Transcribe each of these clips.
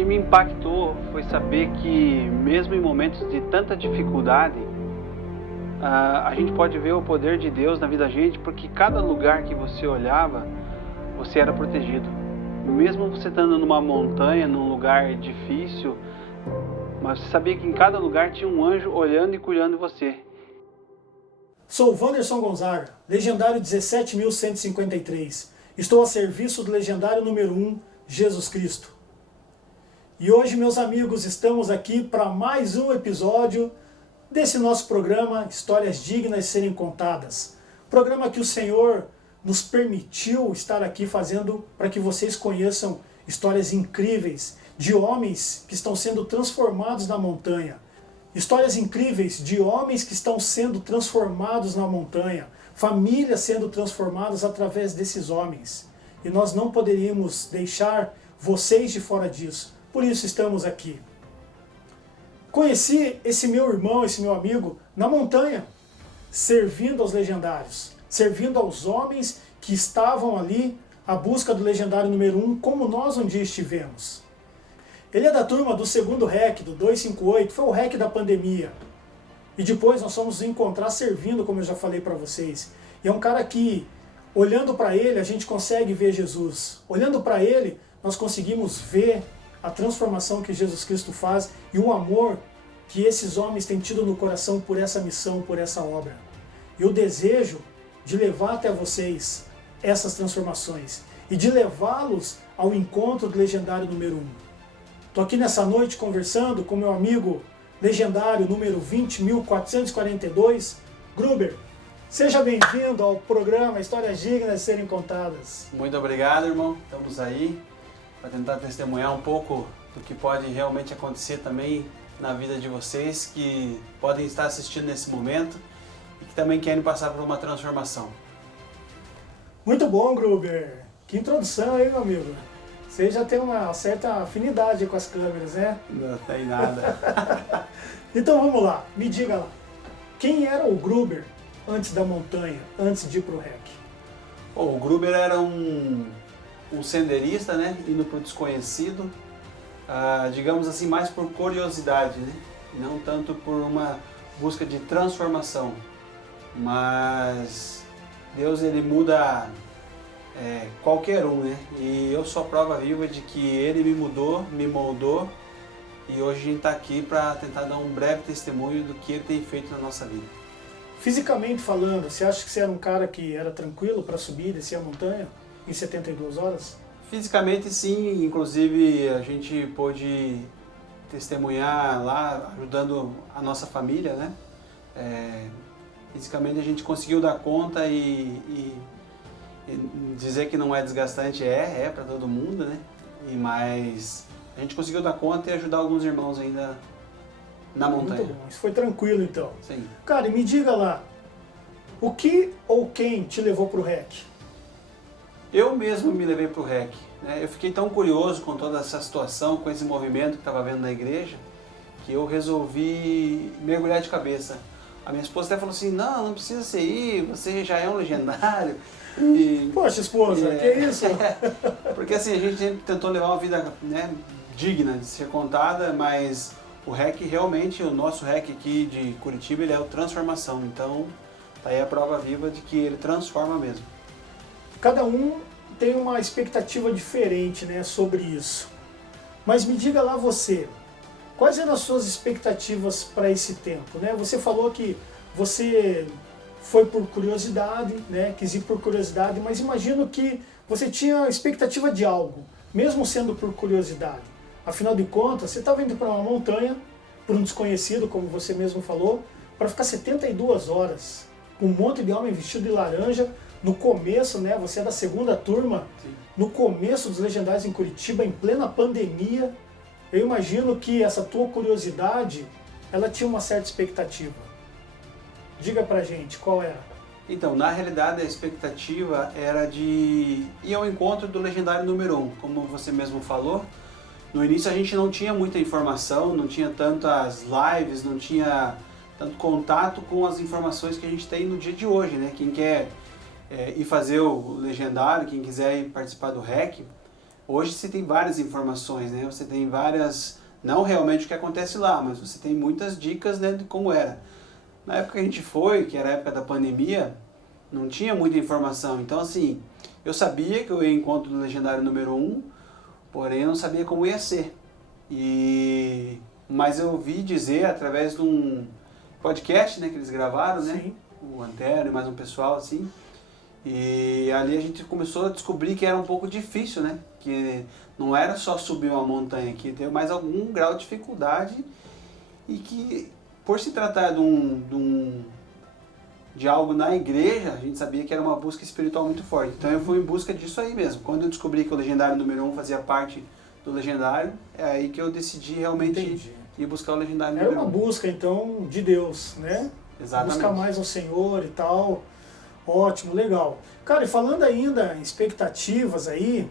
que me impactou foi saber que, mesmo em momentos de tanta dificuldade, a gente pode ver o poder de Deus na vida da gente, porque cada lugar que você olhava, você era protegido. Mesmo você estando numa montanha, num lugar difícil, mas você sabia que em cada lugar tinha um anjo olhando e cuidando de você. Sou Wanderson Gonzaga, legendário 17.153. Estou a serviço do legendário número 1, Jesus Cristo. E hoje, meus amigos, estamos aqui para mais um episódio desse nosso programa Histórias Dignas de Serem Contadas. Programa que o Senhor nos permitiu estar aqui fazendo para que vocês conheçam histórias incríveis de homens que estão sendo transformados na montanha. Histórias incríveis de homens que estão sendo transformados na montanha, famílias sendo transformadas através desses homens. E nós não poderíamos deixar vocês de fora disso. Por isso estamos aqui. Conheci esse meu irmão, esse meu amigo, na montanha, servindo aos legendários, servindo aos homens que estavam ali à busca do legendário número 1, como nós um dia estivemos. Ele é da turma do segundo REC, do 258, foi o REC da pandemia. E depois nós fomos nos encontrar servindo, como eu já falei para vocês. E é um cara que, olhando para ele, a gente consegue ver Jesus. Olhando para ele, nós conseguimos ver a transformação que Jesus Cristo faz e o amor que esses homens têm tido no coração por essa missão, por essa obra. E o desejo de levar até vocês essas transformações e de levá-los ao encontro do legendário número 1. Estou aqui nessa noite conversando com meu amigo legendário número 20.442, Gruber. Seja bem-vindo ao programa Histórias Dignas de Serem Contadas. Muito obrigado, irmão. Estamos aí para tentar testemunhar um pouco do que pode realmente acontecer também na vida de vocês que podem estar assistindo nesse momento e que também querem passar por uma transformação. Muito bom, Gruber. Que introdução aí, meu amigo. Você já tem uma certa afinidade com as câmeras, né? Não tem nada. Então vamos lá, me diga lá. Quem era o Gruber antes da montanha, antes de ir pro REC? O Gruber era um senderista, né? Indo para o desconhecido, digamos assim, mais por curiosidade, né? Não tanto por uma busca de transformação. Mas Deus, ele muda qualquer um, né? E eu sou a prova viva de que ele me mudou, me moldou, e hoje a gente está aqui para tentar dar um breve testemunho do que ele tem feito na nossa vida. Fisicamente falando, você acha que você era um cara que era tranquilo para subir e descer a montanha em 72 horas? Fisicamente sim, inclusive a gente pôde testemunhar lá, ajudando a nossa família, né? Fisicamente a gente conseguiu dar conta e dizer que não é desgastante é para todo mundo, né? Mas a gente conseguiu dar conta e ajudar alguns irmãos ainda na montanha. Muito bom, isso foi tranquilo então. Sim. Cara, e me diga lá, o que ou quem te levou pro REC? Eu mesmo me levei para o REC, né? Eu fiquei tão curioso com toda essa situação, com esse movimento que estava havendo na igreja, que eu resolvi mergulhar de cabeça. A minha esposa até falou assim, não precisa você ir, você já é um legendário. Poxa, esposa, que isso? Porque assim, a gente sempre tentou levar uma vida, né, digna de ser contada, mas o REC realmente, o nosso REC aqui de Curitiba, ele é o Transformação. Então, tá aí a prova viva de que ele transforma mesmo. Cada um tem uma expectativa diferente, né, sobre isso. Mas me diga lá você, quais eram as suas expectativas para esse tempo, né? Você falou que você foi por curiosidade, né, quis ir por curiosidade, mas imagino que você tinha expectativa de algo, mesmo sendo por curiosidade. Afinal de contas, você estava indo para uma montanha, por um desconhecido, como você mesmo falou, para ficar 72 horas, com um monte de homem vestido de laranja. No começo, né, você é da segunda turma, sim, no começo dos Legendários em Curitiba, em plena pandemia. Eu imagino que essa tua curiosidade, ela tinha uma certa expectativa. Diga pra gente, qual era? Então, na realidade, a expectativa era de ir ao encontro do Legendário número 1, como você mesmo falou. No início a gente não tinha muita informação, não tinha tantas lives, não tinha tanto contato com as informações que a gente tem no dia de hoje, né? Quem quer ir fazer o Legendário, quem quiser ir participar do REC, Hoje você tem várias informações, né? Você tem várias, não realmente o que acontece lá, mas você tem muitas dicas, né, de como era. Na época que a gente foi, que era a época da pandemia, não tinha muita informação. Então, assim, eu sabia que eu ia em encontro do Legendário número 1, porém eu não sabia como ia ser. Mas eu ouvi dizer, através de um podcast, né, que eles gravaram, né? Sim. O Antero e mais um pessoal, assim. E ali a gente começou a descobrir que era um pouco difícil, né? Que não era só subir uma montanha, que teve mais algum grau de dificuldade e que, por se tratar de algo na igreja, a gente sabia que era uma busca espiritual muito forte. Então eu fui em busca disso aí mesmo. Quando eu descobri que o Legendário número 1 fazia parte do Legendário, é aí que eu decidi realmente ir buscar o Legendário número 1. Era uma busca, então, de Deus, né? Exatamente. Buscar mais ao Senhor e tal. Ótimo, legal. Cara, e falando ainda em expectativas aí,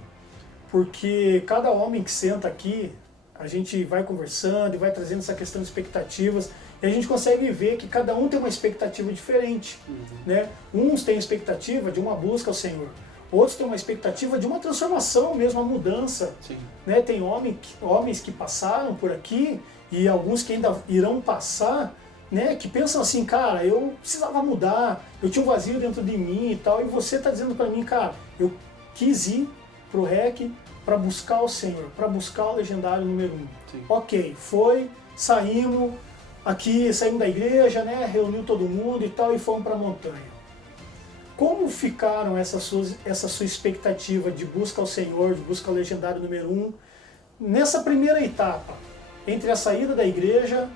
porque cada homem que senta aqui, a gente vai conversando e vai trazendo essa questão de expectativas, e a gente consegue ver que cada um tem uma expectativa diferente, né? Uns têm expectativa de uma busca ao Senhor, outros têm uma expectativa de uma transformação mesmo, uma mudança. Sim. Né? Tem homens que passaram por aqui e alguns que ainda irão passar, né, que pensam assim, cara, eu precisava mudar, eu tinha um vazio dentro de mim e tal, e você está dizendo para mim, cara, eu quis ir pro REC para buscar o Senhor, para buscar o Legendário número 1. Sim. Ok, saímos da igreja, né, reuniu todo mundo e tal, e fomos para a montanha. Como ficaram essa sua expectativa de busca ao Senhor, de busca ao Legendário número 1, nessa primeira etapa, entre a saída da igreja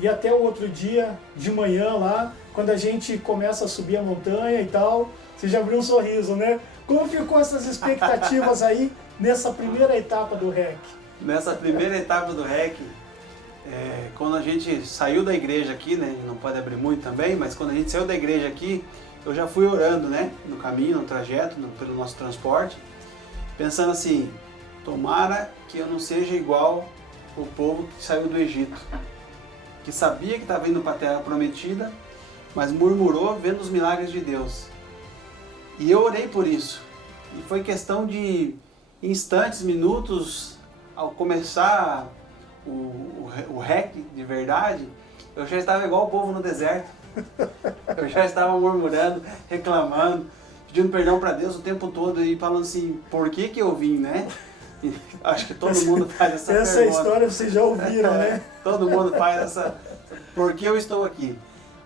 e até o outro dia de manhã lá, quando a gente começa a subir a montanha e tal, você já abriu um sorriso, né? Como ficou essas expectativas aí nessa primeira etapa do REC? Nessa primeira etapa do REC, quando a gente saiu da igreja aqui, né? Não pode abrir muito também, mas quando a gente saiu da igreja aqui, eu já fui orando, né? No caminho, no trajeto, pelo nosso transporte, pensando assim, tomara que eu não seja igual o povo que saiu do Egito, que sabia que estava indo para a Terra Prometida, mas murmurou vendo os milagres de Deus. E eu orei por isso. E foi questão de instantes, minutos, ao começar o REC de verdade, eu já estava igual o povo no deserto. Eu já estava murmurando, reclamando, pedindo perdão para Deus o tempo todo e falando assim, por que eu vim, né? Acho que todo mundo faz essa pergunta. Essa história vocês já ouviram, né? Todo mundo faz essa... Por que eu estou aqui?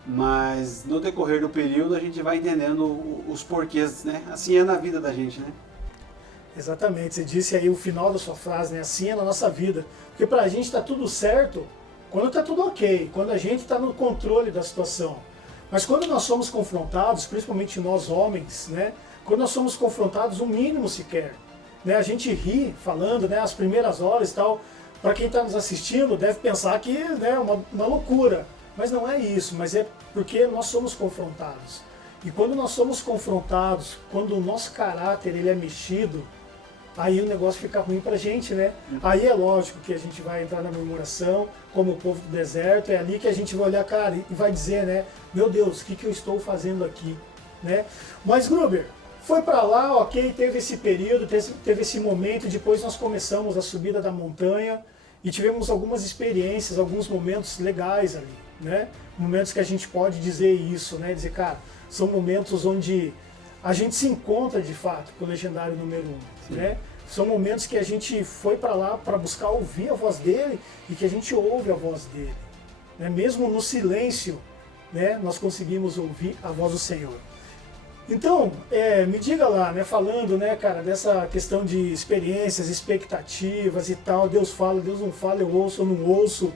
Mas no decorrer do período a gente vai entendendo os porquês, né? Assim é na vida da gente, né? Exatamente, você disse aí o final da sua frase, né? Assim é na nossa vida. Porque pra gente tá tudo certo quando tá tudo ok, quando a gente tá no controle da situação. Mas quando nós somos confrontados, principalmente nós homens, né? Quando nós somos confrontados, o mínimo sequer. Né, a gente ri falando, né, as primeiras horas e tal, para quem está nos assistindo deve pensar que é, né, uma loucura, mas não é isso, mas é porque nós somos confrontados. E quando nós somos confrontados, quando o nosso caráter ele é mexido, aí o negócio fica ruim para a gente, né? Aí é lógico que a gente vai entrar na murmuração, como o povo do deserto, é ali que a gente vai olhar, cara, e vai dizer, né, meu Deus, o que eu estou fazendo aqui, né? Mas Gruber, foi para lá, ok, teve esse período, teve esse momento, depois nós começamos a subida da montanha e tivemos algumas experiências, alguns momentos legais ali, né? Momentos que a gente pode dizer isso, né? Dizer, cara, são momentos onde a gente se encontra de fato com o Legendário número 1, né? São momentos que a gente foi para lá para buscar ouvir a voz dele e que a gente ouve a voz dele, né? Mesmo no silêncio, né? Nós conseguimos ouvir a voz do Senhor. Então, me diga lá, né, falando, né, cara, dessa questão de experiências, expectativas e tal, Deus fala, Deus não fala, eu ouço, eu não ouço.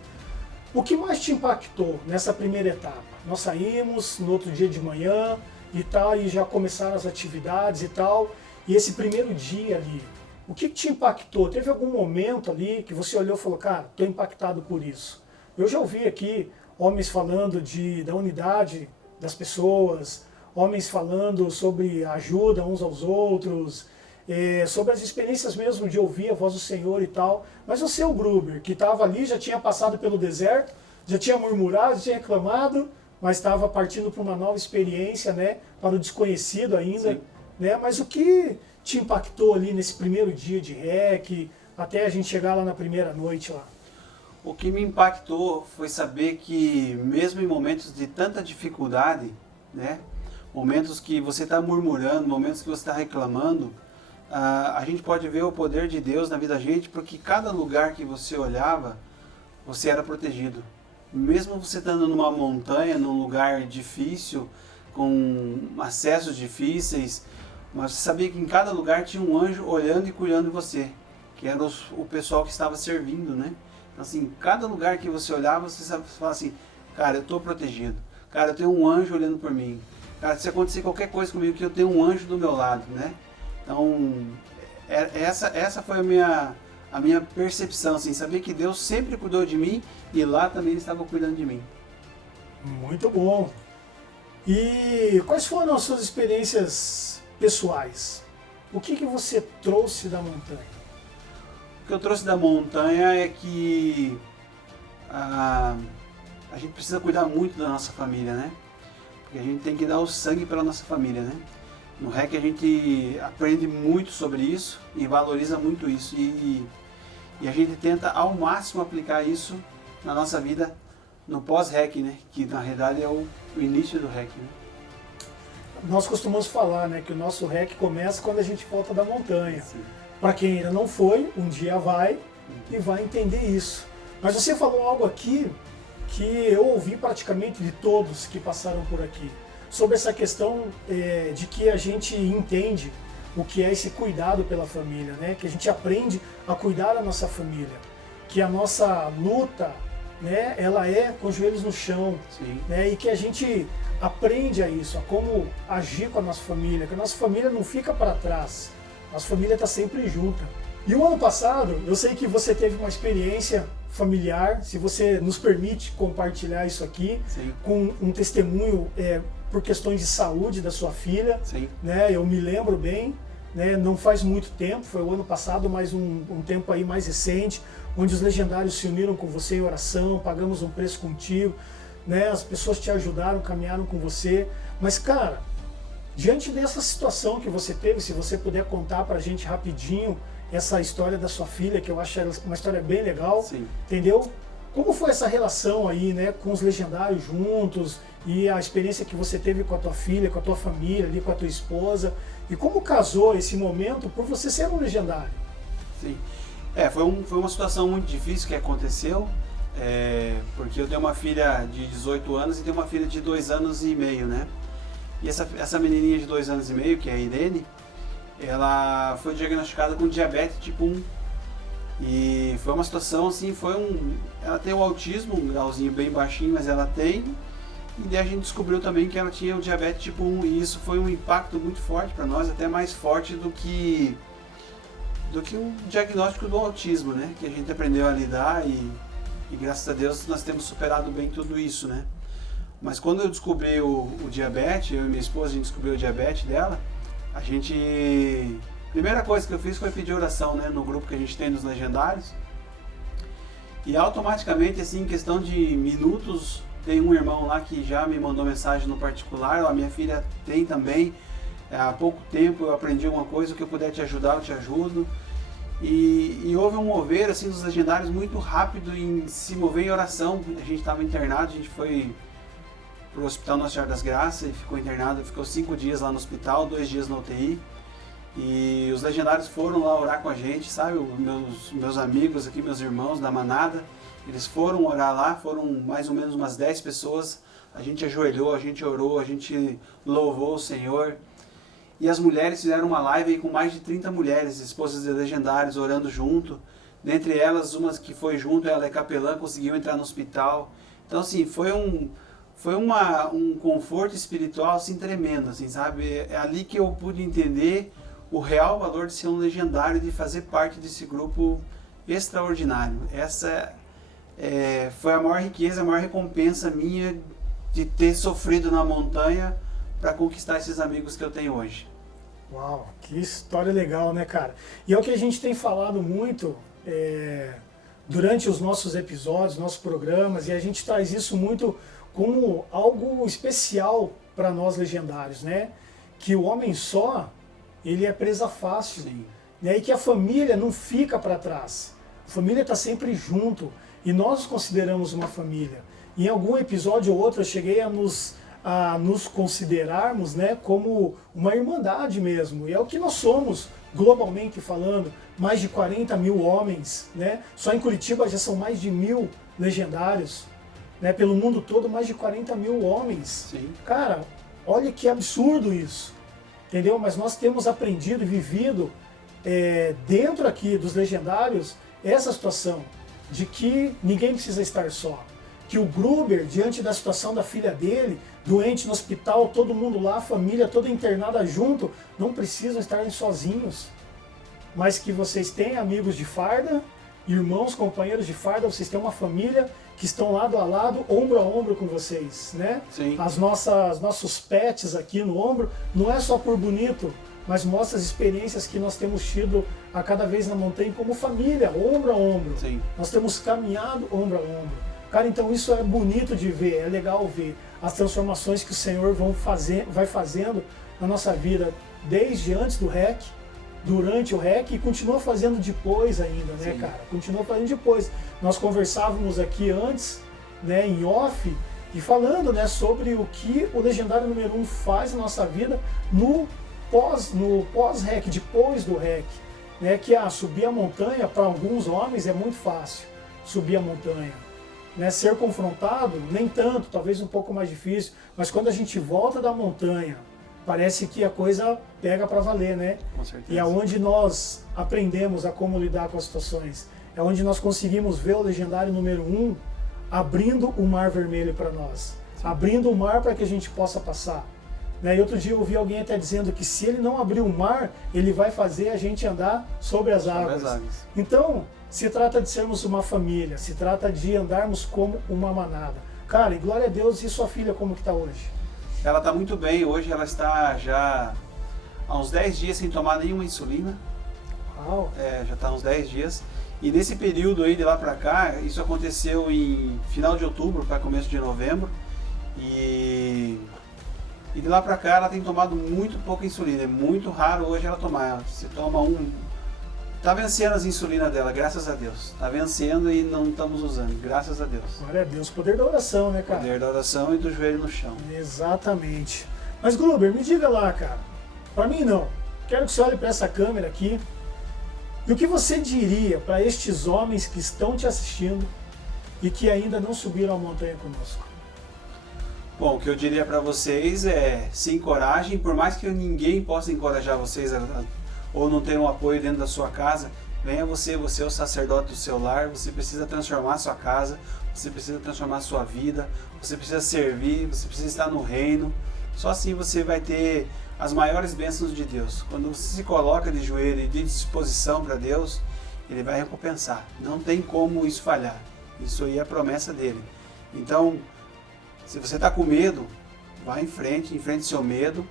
O que mais te impactou nessa primeira etapa? Nós saímos no outro dia de manhã e tal, e já começaram as atividades e tal, e esse primeiro dia ali, o que te impactou? Teve algum momento ali que você olhou e falou, cara, estou impactado por isso? Eu já ouvi aqui homens falando da unidade das pessoas, homens falando sobre ajuda uns aos outros, sobre as experiências mesmo de ouvir a voz do Senhor e tal. Mas você, o Gruber, que estava ali, já tinha passado pelo deserto, já tinha murmurado, já tinha reclamado, mas estava partindo para uma nova experiência, né, para o desconhecido ainda. Né? Mas o que te impactou ali nesse primeiro dia de REC, até a gente chegar lá na primeira noite lá? O que me impactou foi saber que mesmo em momentos de tanta dificuldade, né, momentos que você está murmurando, momentos que você está reclamando, a gente pode ver o poder de Deus na vida da gente, porque cada lugar que você olhava, você era protegido. Mesmo você estando numa montanha, num lugar difícil, com acessos difíceis, mas você sabia que em cada lugar tinha um anjo olhando e cuidando de você, que era o pessoal que estava servindo, né? Então, assim, cada lugar que você olhava, você falava assim, cara, eu estou protegido. Cara, eu tenho um anjo olhando por mim. Cara, se acontecer qualquer coisa comigo, que eu tenho um anjo do meu lado, né? Então, essa foi a minha percepção, assim, saber que Deus sempre cuidou de mim e lá também Ele estava cuidando de mim. Muito bom. E quais foram as suas experiências pessoais? O que você trouxe da montanha? O que eu trouxe da montanha é que a gente precisa cuidar muito da nossa família, né? Porque a gente tem que dar o sangue pela nossa família, né? No REC a gente aprende muito sobre isso e valoriza muito isso. E a gente tenta ao máximo aplicar isso na nossa vida no pós-REC, né? Que na realidade é o início do REC, né? Nós costumamos falar, né, que o nosso REC começa quando a gente volta da montanha. Para quem ainda não foi, um dia vai e vai entender isso. Mas você falou algo aqui que eu ouvi praticamente de todos que passaram por aqui, sobre essa questão de que a gente entende o que é esse cuidado pela família, né? Que a gente aprende a cuidar da nossa família, que a nossa luta, né, ela é com os joelhos no chão, né? E que a gente aprende a isso, a como agir com a nossa família, que a nossa família não fica para trás, a nossa família está sempre junta. E o ano passado, eu sei que você teve uma experiência familiar, se você nos permite compartilhar isso aqui, com um testemunho por questões de saúde da sua filha, né? Eu me lembro bem, né? Não faz muito tempo, foi o ano passado, mas um tempo aí mais recente, onde os legendários se uniram com você em oração, pagamos um preço contigo, né? As pessoas te ajudaram, caminharam com você, mas cara, diante dessa situação que você teve, se você puder contar pra gente rapidinho essa história da sua filha, que eu acho uma história bem legal, entendeu? Como foi essa relação aí, né, com os legendários juntos e a experiência que você teve com a tua filha, com a tua família, ali, com a tua esposa, e como casou esse momento por você ser um legendário? Sim, foi uma situação muito difícil que aconteceu, porque eu tenho uma filha de 18 anos e tenho uma filha de 2 anos e meio, né? E essa menininha de 2 anos e meio, que é a Irene, ela foi diagnosticada com diabetes tipo 1. E foi uma situação assim, ela tem o autismo, um grauzinho bem baixinho, mas ela tem. E daí a gente descobriu também que ela tinha o diabetes tipo 1, e isso foi um impacto muito forte para nós, até mais forte do que o diagnóstico do autismo, né? Que a gente aprendeu a lidar e graças a Deus nós temos superado bem tudo isso, né? Mas quando eu descobri o diabetes, eu e minha esposa, a gente descobriu o diabetes dela, a primeira coisa que eu fiz foi pedir oração, né, no grupo que a gente tem dos legendários. E automaticamente, assim, em questão de minutos, tem um irmão lá que já me mandou mensagem no particular, a minha filha tem também. Há pouco tempo eu aprendi alguma coisa, o que eu puder te ajudar, eu te ajudo. E houve um mover, assim, dos legendários muito rápido em se mover em oração. A gente estava internado, a gente foi pro Hospital Nossa Senhora das Graças e ficou internado, ficou 5 dias lá no hospital, 2 dias na UTI. E os legendários foram lá orar com a gente, sabe? Meus amigos aqui, meus irmãos da manada, eles foram orar lá, foram mais ou menos umas 10 pessoas. A gente ajoelhou, a gente orou, a gente louvou o Senhor. E as mulheres fizeram uma live aí com mais de 30 mulheres, esposas de legendários, orando junto. Dentre elas, uma que foi junto, ela é capelã, conseguiu entrar no hospital. Então, assim, foi um conforto espiritual assim, tremendo, assim, sabe? É ali que eu pude entender o real valor de ser um legendário, de fazer parte desse grupo extraordinário. Essa foi a maior riqueza, a maior recompensa minha de ter sofrido na montanha para conquistar esses amigos que eu tenho hoje. Uau, que história legal, né, cara? E é o que a gente tem falado muito durante os nossos episódios, nossos programas, e a gente traz isso muito como algo especial para nós legendários, né? Que o homem só ele é presa fácil. Sim. Né? E que a família não fica para trás. A família está sempre junto. E nós nos consideramos uma família. Em algum episódio ou outro eu cheguei a nos considerarmos, né, como uma irmandade mesmo. E é o que nós somos, globalmente falando. Mais de 40 mil homens. Né? Só em Curitiba já são mais de 1.000 legendários. Né? Pelo mundo todo, mais de 40 mil homens. Sim. Cara, olha que absurdo isso. Entendeu? Mas nós temos aprendido e vivido dentro aqui dos legendários essa situação de que ninguém precisa estar só. Que o Gruber, diante da situação da filha dele, doente no hospital, todo mundo lá, a família toda internada junto, não precisam estar sozinhos. Mas que vocês têm amigos de farda, irmãos, companheiros de farda, vocês têm uma família que estão lado a lado, ombro a ombro com vocês, né? Sim. Nossos pets aqui no ombro, não é só por bonito, mas mostra as experiências que nós temos tido a cada vez na montanha como família, ombro a ombro. Sim. Nós temos caminhado ombro a ombro. Cara, então isso é bonito de ver, é legal ver as transformações que o Senhor vai fazendo na nossa vida, desde antes do REC, durante o REC e continua fazendo depois ainda, né, Sim. cara? Continua fazendo depois. Nós conversávamos aqui antes, né, em off, e falando, né, sobre o que o Legendário número 1 faz na nossa vida no pós-REC, depois do REC. Né, que subir a montanha, para alguns homens, é muito fácil, subir a montanha. Né, ser confrontado, nem tanto, talvez um pouco mais difícil, mas quando a gente volta da montanha, parece que a coisa pega para valer, né? Com certeza. E é onde nós aprendemos a como lidar com as situações. É onde nós conseguimos ver o Legendário número 1 abrindo o Mar Vermelho para nós. Sim. Abrindo o mar para que a gente possa passar. Né? E outro dia eu ouvi alguém até dizendo que se ele não abrir o mar, ele vai fazer a gente andar sobre as águas. Então, se trata de sermos uma família, se trata de andarmos como uma manada. Cara, e glória a Deus, e sua filha como que está hoje? Ela está muito bem, hoje ela está já há uns 10 dias sem tomar nenhuma insulina. Uau. Já está há uns 10 dias. E nesse período aí de lá para cá, isso aconteceu em final de outubro para começo de novembro. E de lá para cá ela tem tomado muito pouca insulina, é muito raro hoje ela tomar. Você toma tá vencendo as insulinas dela, graças a Deus. Tá vencendo e não estamos usando, graças a Deus. Glória a Deus, poder da oração, né, cara? Poder da oração e do joelho no chão. Exatamente. Mas, Gruber, me diga lá, cara. Para mim, não. Quero que você olhe para essa câmera aqui. E o que você diria para estes homens que estão te assistindo e que ainda não subiram a montanha conosco? Bom, o que eu diria para vocês é se encorajem, por mais que ninguém possa encorajar vocês ou não ter um apoio dentro da sua casa, venha você é o sacerdote do seu lar, você precisa transformar a sua casa, você precisa transformar a sua vida, você precisa servir, você precisa estar no reino. Só assim você vai ter as maiores bênçãos de Deus. Quando você se coloca de joelho e de disposição para Deus, Ele vai recompensar. Não tem como isso falhar. Isso aí é a promessa dele. Então, se você está com medo, vá em frente, enfrente seu medo,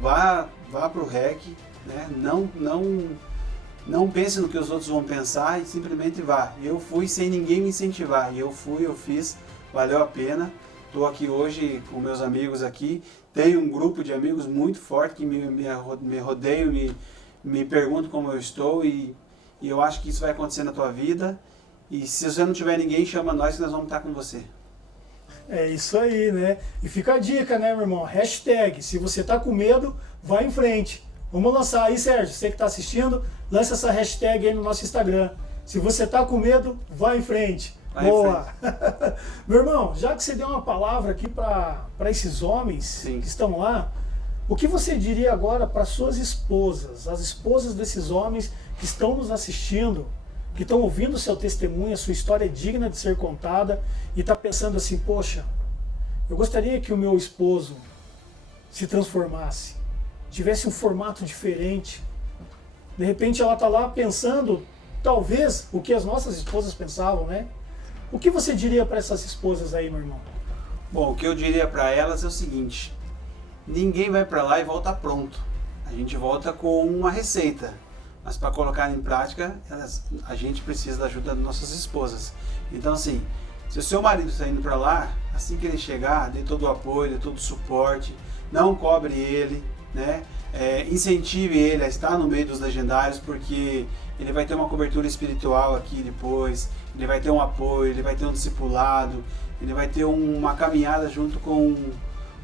vá para o REC, né? Não pense no que os outros vão pensar e simplesmente vá. Eu fui sem ninguém me incentivar, e eu fiz, valeu a pena. Estou aqui hoje com meus amigos aqui, tenho um grupo de amigos muito forte que me rodeiam, me perguntam como eu estou e eu acho que isso vai acontecer na tua vida. E se você não tiver ninguém, chama nós que nós vamos estar com você. É isso aí, né? E fica a dica, né, meu irmão? Hashtag, se você tá com medo, vai em frente. Vamos lançar aí, Sérgio, você que está assistindo, lança essa hashtag aí no nosso Instagram. Se você está com medo, vai em frente. Vai Boa! Meu irmão, já que você deu uma palavra aqui para esses homens Sim. que estão lá, o que você diria agora para suas esposas, as esposas desses homens que estão nos assistindo, que estão ouvindo o seu testemunho, a sua história é digna de ser contada e está pensando assim, poxa, eu gostaria que o meu esposo se transformasse, tivesse um formato diferente. De repente ela está lá pensando, talvez, o que as nossas esposas pensavam, né? O que você diria para essas esposas aí, meu irmão? Bom, o que eu diria para elas é o seguinte, ninguém vai para lá e volta pronto. A gente volta com uma receita, mas para colocar em prática, a gente precisa da ajuda das nossas esposas. Então assim, se o seu marido está indo para lá, assim que ele chegar, dê todo o apoio, dê todo o suporte, não cobre ele, né? incentive ele a estar no meio dos legendários, porque ele vai ter uma cobertura espiritual aqui depois, ele vai ter um apoio, ele vai ter um discipulado, ele vai ter uma caminhada junto com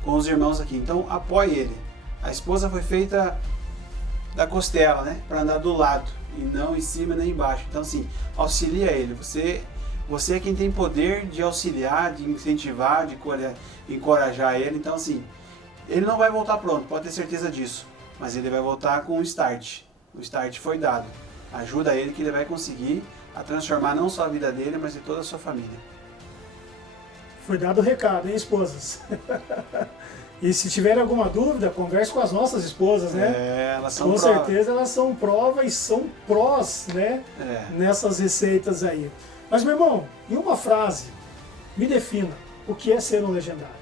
os irmãos aqui. Então apoie ele. A esposa foi feita da costela, né, para andar do lado e não em cima nem embaixo. Então assim, auxilia ele. Você é quem tem poder de auxiliar, de incentivar, de encorajar ele. Então assim, ele não vai voltar pronto, pode ter certeza disso, mas ele vai voltar com o start. O start foi dado. Ajuda ele que ele vai conseguir a transformar não só a vida dele, mas de toda a sua família. Foi dado o recado, hein, esposas? E se tiver alguma dúvida, converse com as nossas esposas, né? Elas são com certeza elas são prova e são prós, né? Nessas receitas aí. Mas, meu irmão, em uma frase, me defina o que é ser um legendário.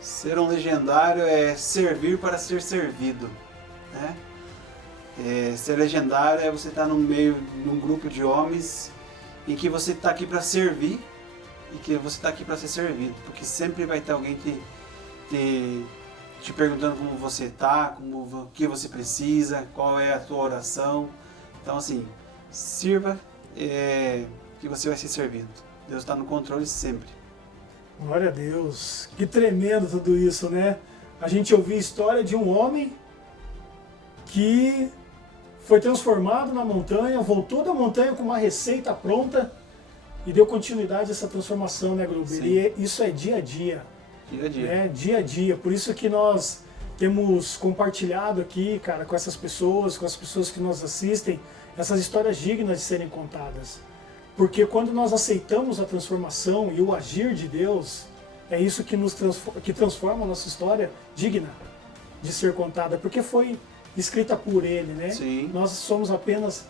Ser um legendário é servir para ser servido, né? Ser legendário é você estar no meio de um grupo de homens em que você está aqui para servir e que você está aqui para ser servido, porque sempre vai ter alguém te perguntando como você está, o que você precisa, qual é a tua oração. Então assim, sirva que você vai ser servido. Deus está no controle sempre. Glória a Deus, que tremendo tudo isso, né? A gente ouviu a história de um homem que foi transformado na montanha, voltou da montanha com uma receita pronta e deu continuidade a essa transformação, né, Gruber? E isso é dia a dia. Dia a dia. Né? Dia a dia. Por isso que nós temos compartilhado aqui, cara, com essas pessoas, com as pessoas que nos assistem, essas histórias dignas de serem contadas. Porque quando nós aceitamos a transformação e o agir de Deus, é isso que transforma a nossa história digna de ser contada, porque foi escrita por Ele, né? Sim. Nós somos apenas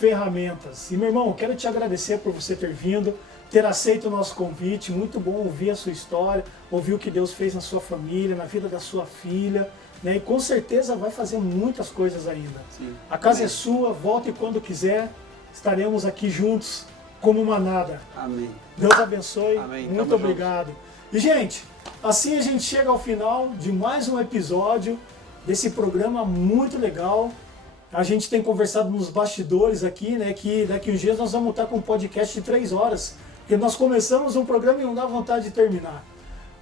ferramentas. E, meu irmão, quero te agradecer por você ter vindo, ter aceito o nosso convite. Muito bom ouvir a sua história, ouvir o que Deus fez na sua família, na vida da sua filha, né? E com certeza vai fazer muitas coisas ainda. Sim. A casa é sua, volte quando quiser, estaremos aqui juntos como manada. Amém. Deus abençoe. Amém. Muito Tamo obrigado. E, gente, assim a gente chega ao final de mais um episódio desse programa muito legal. A gente tem conversado nos bastidores aqui, né, que daqui uns dias nós vamos estar com um podcast de 3 horas, porque nós começamos um programa e não dá vontade de terminar.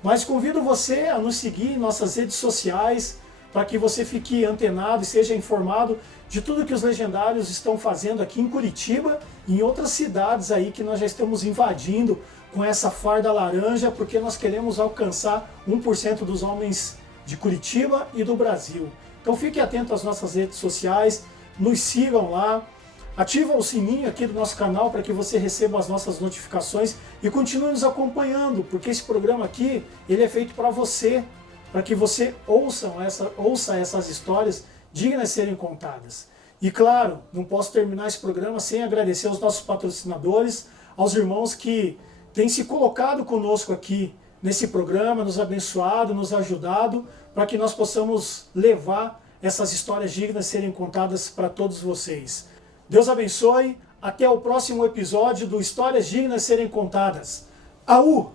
Mas convido você a nos seguir em nossas redes sociais, para que você fique antenado e seja informado de tudo que os legendários estão fazendo aqui em Curitiba e em outras cidades aí que nós já estamos invadindo com essa farda laranja, porque nós queremos alcançar 1% dos homens de Curitiba e do Brasil. Então fique atento às nossas redes sociais, nos sigam lá, ativa o sininho aqui do nosso canal para que você receba as nossas notificações e continue nos acompanhando, porque esse programa aqui ele é feito para você, para que você ouça essas histórias dignas de serem contadas. E claro, não posso terminar esse programa sem agradecer aos nossos patrocinadores, aos irmãos que têm se colocado conosco aqui nesse programa, nos abençoado, nos ajudado, para que nós possamos levar essas histórias dignas de serem contadas para todos vocês. Deus abençoe, até o próximo episódio do Histórias Dignas de Serem Contadas. Aú!